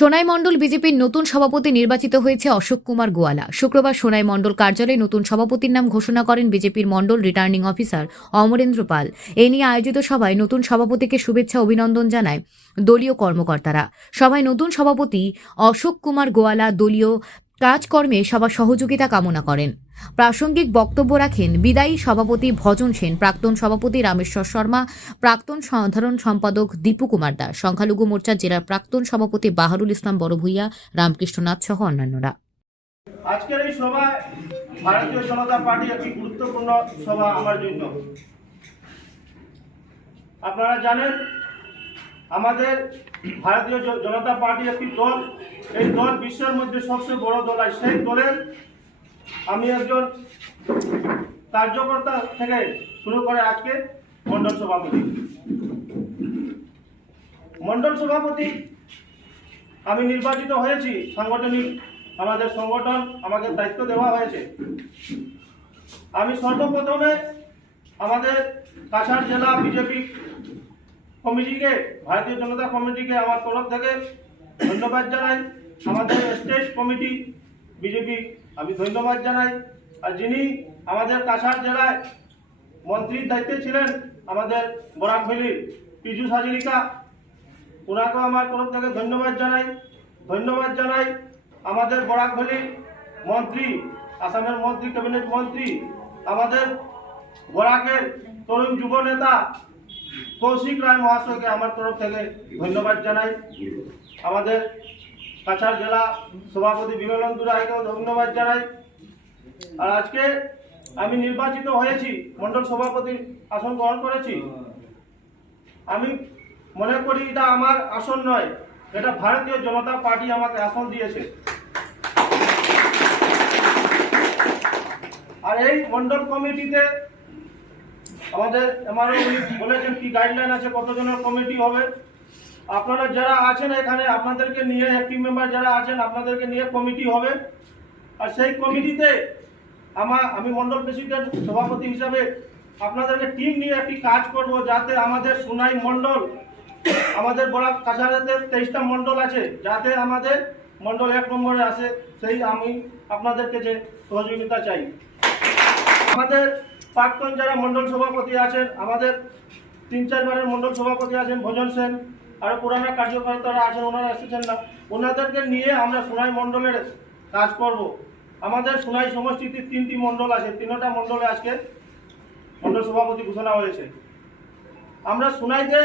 সোনাই মণ্ডল বিজেপির নতুন সভাপতি নির্বাচিত হয়েছে অশোক কুমার গোয়ালা। শুক্রবার সোনাই মণ্ডল কার্যালয়ে নতুন সভাপতির নাম ঘোষণা করেন বিজেপির মণ্ডল রিটার্নিং অফিসার অমরেন্দ্র পাল। এ নিয়ে আয়োজিত সভায় নতুন সভাপতিকে শুভেচ্ছা অভিনন্দন জানায় দলীয় কর্মকর্তারা। সভায় নতুন সভাপতি অশোক কুমার গোয়ালা দলীয় কাজকর্মে সবার সহযোগিতা কামনা করেন। প্রাসঙ্গিক বক্তব্য রাখেন বিদায়ী সভাপতি ভজন সেন, প্রাক্তন সভাপতি রামেশ্বর শর্মা, প্রাক্তন সাধারণ সম্পাদক দীপু কুমার দাস, সংখ্যালঘু মোর্চার জেলার প্রাক্তন সভাপতি বাহারুল ইসলাম বড়ভূইয়া, রামকৃষ্ণনাথ সহ অন্যান্যরা। আজকের এই সভায় ভারতীয় জনতা পার্টি একটি গুরুত্বপূর্ণ সভা আমার জন্য। আপনারা জানেন, আমাদের ভারতীয় জনতা পার্টি একটি দল। এই দল বিশ্বের মধ্যে সবচেয়ে বড় দল। আর সেই দলের আমি একজন কার্যকর্তা থেকে শুরু করে আজকে মণ্ডল সভাপতি। মণ্ডল সভাপতি, আমি নির্বাচিত হয়েছি। সাংগঠনিক, আমাদের সংগঠন আমাকে দায়িত্ব দেওয়া হয়েছে। আমি সর্বপ্রথমে আমাদের কাছাড় জেলা বিজেপি কমিটিকে, ভারতীয় জনতা কমিটিকে আমার তরফ থেকে ধন্যবাদ জানাই। আমাদের স্টেট কমিটি বিজেপি আমি ধন্যবাদ জানাই। আর যিনি আমাদের কাছাড় জেলায় মন্ত্রীর দায়িত্বে ছিলেন, আমাদের বরাক ভ্যালির পীযুষ হাজরিকা ওনাকেও আমার তরফ থেকে ধন্যবাদ জানাই। ধন্যবাদ জানাই আমাদের বরাক ভ্যালির মন্ত্রী, আসামের মন্ত্রী, ক্যাবিনেট মন্ত্রী, আমাদের বরাকের তরুণ যুব নেতা কৌশিক রায় মহাশয়কে আমার তরফ থেকে ধন্যবাদ জানাই। আমাদের কাছাড় জেলা সভাপতি বিমলেন্দু রায়কেও ধন্যবাদ জানাই। আর আজকে আমি নির্বাচিত হয়েছি, মণ্ডল সভাপতি আসন গ্রহণ করেছি। আমি মনে করি এটা আমার আসন নয়, এটা ভারতীয় জনতা পার্টি আমাকে আসন দিয়েছে। আর এই মন্ডল কমিটিতে আমাদের উনি বলেছেন কি গাইডলাইন আছে, কতজনের কমিটি হবে। আপনারা যারা আছেন এখানে, আপনাদেরকে নিয়ে একটি মেম্বার যারা আছেন, আপনাদেরকে নিয়ে কমিটি হবে। আর সেই কমিটিতে আমার, আমি মন্ডল প্রেসিডেন্ট সভাপতি হিসাবে আপনাদেরকে টিম নিয়ে একটি কাজ করব, যাতে আমাদের সোনাই মন্ডল, আমাদের বড় কাছাড়াতে তেইশটা মন্ডল আছে, যাতে আমাদের মন্ডল এক নম্বরে আসে, সেই আমি আপনাদেরকে যে সহযোগিতা চাই। আমাদের প্রাক্তন যারা মন্ডল সভাপতি আছেন, আমাদের তিন চারবারের মন্ডল সভাপতি আছেন ভজন সেন আরও পুরানা কার্যকর্তারা আছেন, ওনারা এসেছেন না। ওনাদেরকে নিয়ে আমরা সোনাই মন্ডলের কাজ করব। আমাদের সোনাই সমষ্টিতে তিনটি মন্ডল আছে। তিনটা মন্ডলে আজকে মন্ডল সভাপতি ঘোষণা হয়েছে। আমরা সোনাইতে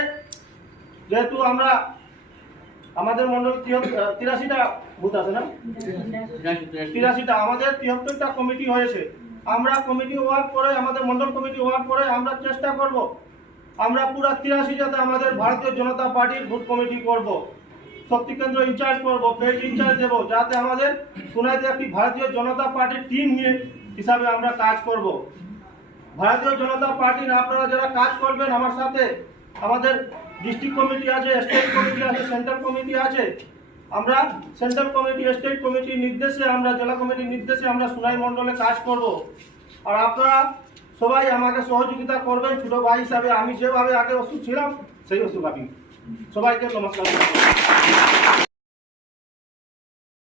যেহেতু আমরা আমাদের মন্ডল তিরাশিটা বুথ আছে না? তিরাশিটা। আমাদের তিয়াত্তরটা কমিটি হয়েছে। আমরা কমিটি ওয়ার্ক করে আমাদের মন্ডল কমিটি ওয়ার্ক করে আমরা চেষ্টা করব আমরা পুরো তিরাশি যাতে আমাদের ভারতীয় জনতা পার্টির বুথ কমিটি করব। শক্তি কেন্দ্র ইনচার্জ করব পেজ ইনচার্জ দেবো, যাতে আমাদের সোনাইতে একটি ভারতীয় জনতা পার্টির টিম নিয়ে হিসাবে আমরা কাজ করব। ভারতীয় জনতা পার্টির আপনারা যারা কাজ করবেন আমার সাথে, আমাদের ডিস্ট্রিক্ট কমিটি আছে স্টেট কমিটি আছে সেন্ট্রাল কমিটি আছে, আমরা সেন্ট্রাল কমিটি স্টেট কমিটির নির্দেশে, আমরা জেলা কমিটির নির্দেশে আমরা সুনাই মণ্ডলে কাজ করব। আর আপনারা সবাই আমাকে সহযোগিতা করবেন, ছোট ভাই হিসাবে আমি যেভাবে আগে অসুখ ছিলাম, সেই অসুখ আমি। সবাইকে নমস্কার।